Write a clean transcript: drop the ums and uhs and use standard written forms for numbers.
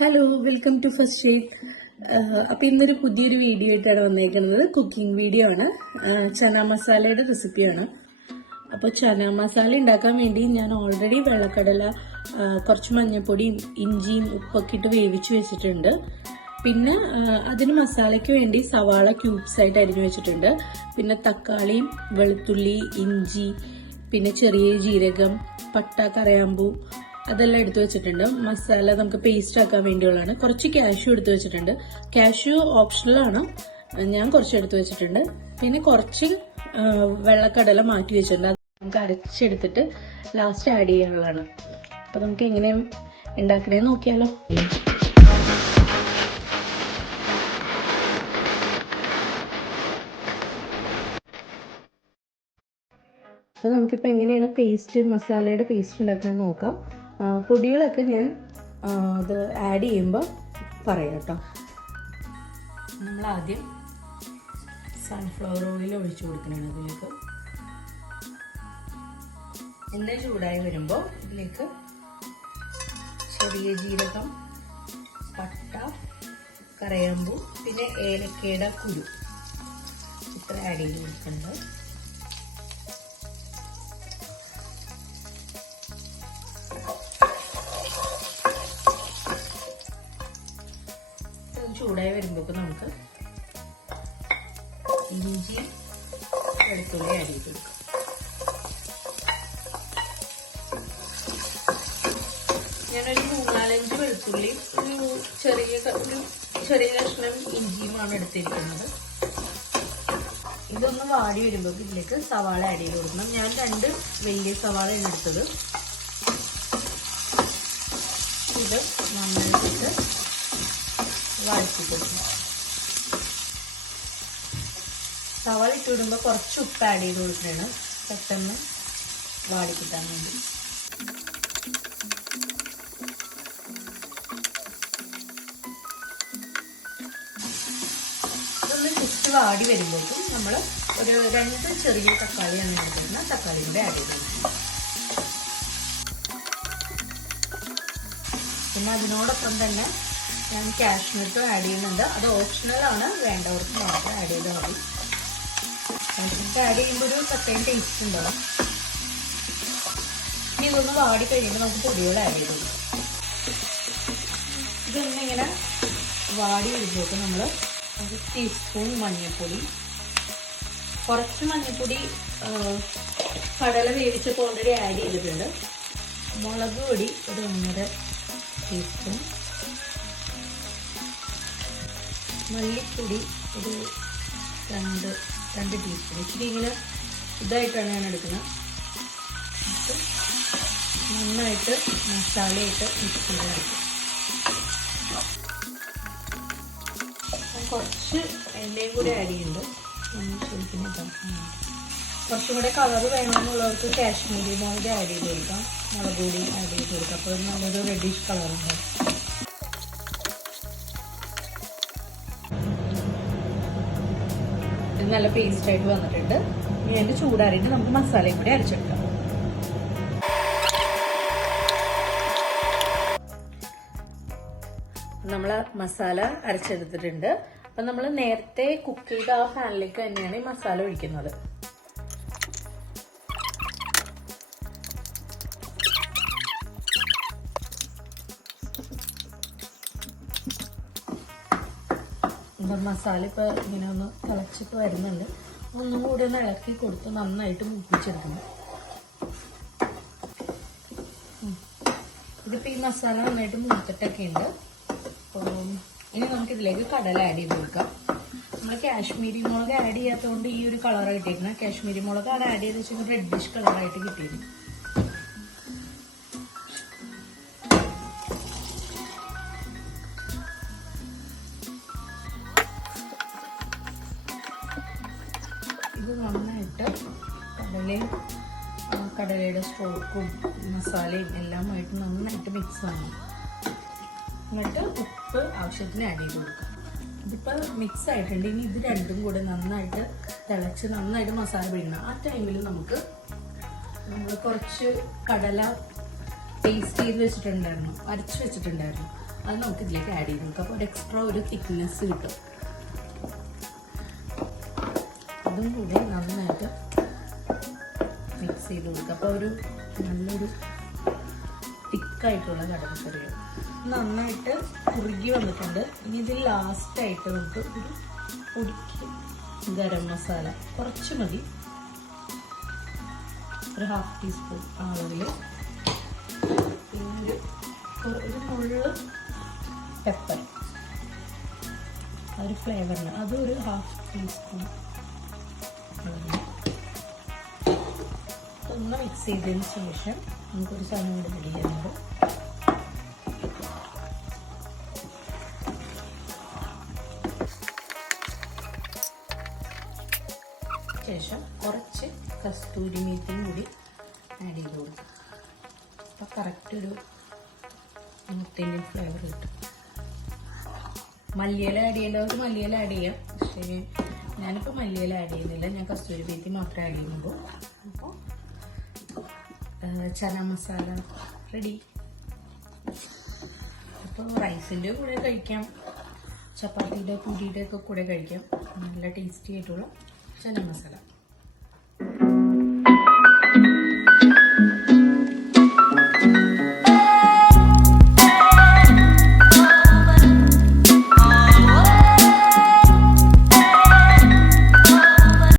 Hello, welcome to first shape. അപ്പോൾ ഇന്നൊരു പുതിയൊരു വീഡിയോ ആയിട്ടാണ് വന്നേക്കുന്നത്. കുക്കിംഗ് വീഡിയോ ആണ്. ചന മസാലയുടെ റെസിപ്പിയാണ്. അപ്പോൾ ചന മസാല ഉണ്ടാക്കാൻ വേണ്ടി ഞാൻ ഓൾറെഡി വെള്ളക്കടല, കുറച്ച് മഞ്ഞൾപ്പൊടിയും ഇഞ്ചിയും ഉപ്പൊക്കെ ഇട്ട് വേവിച്ച് വെച്ചിട്ടുണ്ട്. പിന്നെ അതിന് മസാലയ്ക്ക് വേണ്ടി സവാള ക്യൂബ്സ് ആയിട്ട് അരിഞ്ഞു വെച്ചിട്ടുണ്ട്. പിന്നെ തക്കാളിയും വെളുത്തുള്ളി, ഇഞ്ചി, പിന്നെ ചെറിയ ജീരകം, പട്ട, കറയാമ്പൂ അതെല്ലാം എടുത്തു വെച്ചിട്ടുണ്ട്. മസാല നമുക്ക് പേസ്റ്റ് ആക്കാൻ വേണ്ടിയുള്ളതാണ്. കുറച്ച് കാഷ്യൂ എടുത്തു വെച്ചിട്ടുണ്ട്. കാഷ്യൂ ഓപ്ഷണലാണ്, ഞാൻ കുറച്ച് എടുത്തു വെച്ചിട്ടുണ്ട്. പിന്നെ കുറച്ച് വെള്ളക്കടല മാറ്റി വെച്ചിട്ടുണ്ട്. അത് നമുക്ക് അരച്ചെടുത്തിട്ട് ലാസ്റ്റ് ആഡ് ചെയ്യാനുള്ളതാണ്. അപ്പോൾ നമുക്ക് എങ്ങനെ ഉണ്ടാക്കണേന്ന് നോക്കിയാലോ. അപ്പോൾ നമുക്കിപ്പോൾ എങ്ങനെയാണ് മസാലയുടെ പേസ്റ്റ് ഉണ്ടാക്കുന്നത് നോക്കാം. പൊടികളൊക്കെ ഞാൻ അത് ആഡ് ചെയ്യുമ്പോൾ പറയാം കേട്ടോ. നമ്മൾ ആദ്യം സൺഫ്ലവർ ഓയിൽ ഒഴിച്ചു കൊടുക്കണം അതിലേക്ക്. എണ്ണ ചൂടായി വരുമ്പോൾ ഇതിലേക്ക് ചെറിയ ജീരകം, പട്ട, കറയാമ്പൂ, പിന്നെ ഏലക്കയുടെ കുരു ഇത്ര ആഡ് ചെയ്ത് കൊടുക്കുന്നത്. ചൂടായി വരുമ്പോൾ നമുക്ക് ഇഞ്ചി, വെളുത്തുള്ളി ആഡ് ചെയ്ത് കൊടുക്കാം. ഞാനൊരു 3-4 വെളുത്തുള്ളി, ഒരു ചെറിയ കഷ്ണം ഇഞ്ചിയുമാണ് എടുത്തിരിക്കുന്നത്. ഇതൊന്ന് വാടി വരുമ്പോൾ ഇതിലേക്ക് സവാള ആഡ് ചെയ്ത് കൊടുക്കണം. ഞാൻ 2 വലിയ സവാളയാണ് എടുത്തത്. ഇത് നന്നായിട്ട് വഴറ്റി കൊടുക്കണം. സവാള ഇട്ട് വിടുമ്പോൾ കുറച്ച് ഉപ്പ് ആഡ് ചെയ്ത് കൊടുക്കുകയാണ്, പെട്ടെന്ന് വാടി കിട്ടാൻ വേണ്ടി. ഇതൊന്ന് ജസ്റ്റ് വാടി വരുമ്പോഴേക്കും നമ്മൾ ഒരു 2 ചെറിയ തക്കാളിയാണ് എടുക്കുന്നത്. തക്കാളി കൂടെ ആഡ് ചെയ്ത് കൊടുക്കണം. പിന്നെ അതിനോടൊപ്പം തന്നെ ഞാൻ കാഷ്നട്ടും ആഡ് ചെയ്യുന്നുണ്ട്. അത് ഓപ്ഷണലാണ്, വേണ്ടവർക്ക് മാത്രം ആഡ് ചെയ്താൽ മതി. കാഷ്നട്ട് ആഡ് ചെയ്യുമ്പോൾ ഒരു പ്രത്യേക ടേസ്റ്റ് ഉണ്ടാവും. ഇനി ഇതൊന്ന് വാടി കഴിയുമ്പോൾ നമുക്ക് പൊടികൾ ആഡ് ചെയ്ത് കൊടുക്കാം. ഇതൊന്നിങ്ങനെ വാടി വരുമ്പോഴേക്കും നമ്മൾ 1 ടീസ്പൂൺ മഞ്ഞൾപ്പൊടി, കുറച്ച് മഞ്ഞൾപ്പൊടി കടല വേവിച്ചപ്പോൾ ഓൾറെഡി ആഡ് ചെയ്തിട്ടുണ്ട്. മുളക് പൊടി ഒരു 1.5 ടീസ്പൂൺ, മല്ലിപ്പൊടി ഒരു 2 ടീസ്പൂൺ. ഇച്ചിരി ഇങ്ങനെ ഇതായിട്ടാണ് ഞാൻ എടുക്കുന്നത്. നന്നായിട്ട് മസാലയിട്ട് മിക്സ് ചെയ്ത് എടുക്കും. കുറച്ച് എണ്ണയും കൂടി ആഡ് ചെയ്യുന്നുണ്ട്. കുറച്ചും കൂടെ കളർ വേണമെന്നുള്ളവർക്ക് കാശ്മീരി മുളക് ആഡ് ചെയ്ത് കൊടുക്കാം, മുളക് പൊടി ആഡ് ചെയ്ത് കൊടുക്കാം. അപ്പോൾ നല്ലൊരു റെഡിഷ് കളറുണ്ടാവും. നല്ല പേസ്റ്റ് ആയിട്ട് വന്നിട്ടുണ്ട്. ഇനി അതിന്റെ ചൂടാറിയിട്ട് നമുക്ക് മസാലയും കൂടി അരച്ചെടുക്കാം. നമ്മൾ മസാല അരച്ചെടുത്തിട്ടുണ്ട്. അപ്പൊ നമ്മൾ നേരത്തെ കുക്ക് ചെയ്ത ആ പാനിലേക്ക് തന്നെയാണ് ഈ മസാല ഒഴിക്കുന്നത്. മസാല ഇപ്പോൾ ഇങ്ങനെ ഒന്ന് തിളച്ചിട്ട് വരുന്നുണ്ട്. ഒന്നും കൂടി ഒന്ന് ഇളക്കി കൊടുത്ത് നന്നായിട്ട് മൂപ്പിച്ചെടുക്കണം. ഇതിപ്പോൾ ഈ മസാല നന്നായിട്ട് മൂത്തിട്ടൊക്കെ ഉണ്ട്. അപ്പോൾ ഇനി നമുക്കിതിലേക്ക് കടല ആഡ് ചെയ്ത് കൊടുക്കാം. നമ്മൾ കാശ്മീരി മുളക് ആഡ് ചെയ്യാത്തതുകൊണ്ട് ഈ ഒരു കളർ കിട്ടിയിരിക്കുന്നത്. കാശ്മീരി മുളക് ആഡ് ചെയ്ത് വെച്ചാൽ റെഡിഷ് കളറായിട്ട് കിട്ടിയിരുന്നു. ഇത് നന്നായിട്ട് കടലയുടെ സ്ട്രോക്കും മസാലയും എല്ലാമായിട്ട് നന്നായിട്ട് മിക്സ് ആവും. എന്നിട്ട് ഉപ്പ് ആവശ്യത്തിന് ആഡ് ചെയ്ത് കൊടുക്കാം. ഇതിപ്പോൾ മിക്സ് ആയിട്ടുണ്ട്. ഇനി ഇത് രണ്ടും കൂടെ നന്നായിട്ട് തിളച്ച് നന്നായിട്ട് മസാല പിടിക്കണം. ആ ടൈമിൽ നമ്മൾ കുറച്ച് കടല പേസ്റ്റ് ചെയ്ത് വെച്ചിട്ടുണ്ടായിരുന്നു, അരച്ച് വെച്ചിട്ടുണ്ടായിരുന്നു. അത് നമുക്ക് ഇതിലേക്ക് ആഡ് ചെയ്ത് കൊടുക്കാം. അപ്പോൾ ഒരു എക്സ്ട്രാ ഒരു തിക്നെസ് കിട്ടും. അതും കൂടി നന്നായിട്ട് മിക്സ് ചെയ്ത് കൊടുക്കുക. അപ്പോൾ ഒരു നല്ലൊരു തിക്കായിട്ടുള്ള കടലക്കറിയാണ്. നന്നായിട്ട് കുറുകി വന്നിട്ടുണ്ട്. ഇനി ഇതിൽ ലാസ്റ്റായിട്ട് നമുക്ക് ഒരു പൊടിക്ക് ഗരം മസാല കുറച്ച് മതി, ഒരു 1/2 ടീസ്പൂൺ അളവിൽ. പിന്നെ ഒരു നുള്ള് പെപ്പർ, ഒരു ഫ്ലേവറിന് അതൊരു 1/2 ടീസ്പൂൺ. ഒന്ന് മിക്സ് ചെയ്തതിന് ശേഷം നമുക്കൊരു സാധനം കൂടി റെഡി ചെയ്യുന്നത്. ശേഷം കുറച്ച് കസ്തൂരി മേത്തിയും കൂടി ആഡ് ചെയ്ത് കൊടുക്കും. അപ്പോൾ കറക്റ്റ് ഒരു നോർത്ത് ഇന്ത്യൻ ഫ്ലേവർ കിട്ടും. മല്ലിയില ആഡ് ചെയ്യേണ്ടവർക്ക് മല്ലിയില ആഡ് ചെയ്യാം. പക്ഷേ ഞാനിപ്പോൾ മല്ലിയില ആഡ് ചെയ്യുന്നില്ല, ഞാൻ കസ്തൂരി മേത്തി മാത്രമേ ആഡ് ചെയ്യുന്നുള്ളൂ. അപ്പോൾ ചന മസാല റെഡി. അപ്പോൾ റൈസിൻ്റെ കൂടെ കഴിക്കാം, ചപ്പാത്തിയുടെ പൂരിയുടെ ഒക്കെ കൂടെ കഴിക്കാം. നല്ല ടേസ്റ്റി ആയിട്ടുള്ള ചന മസാല.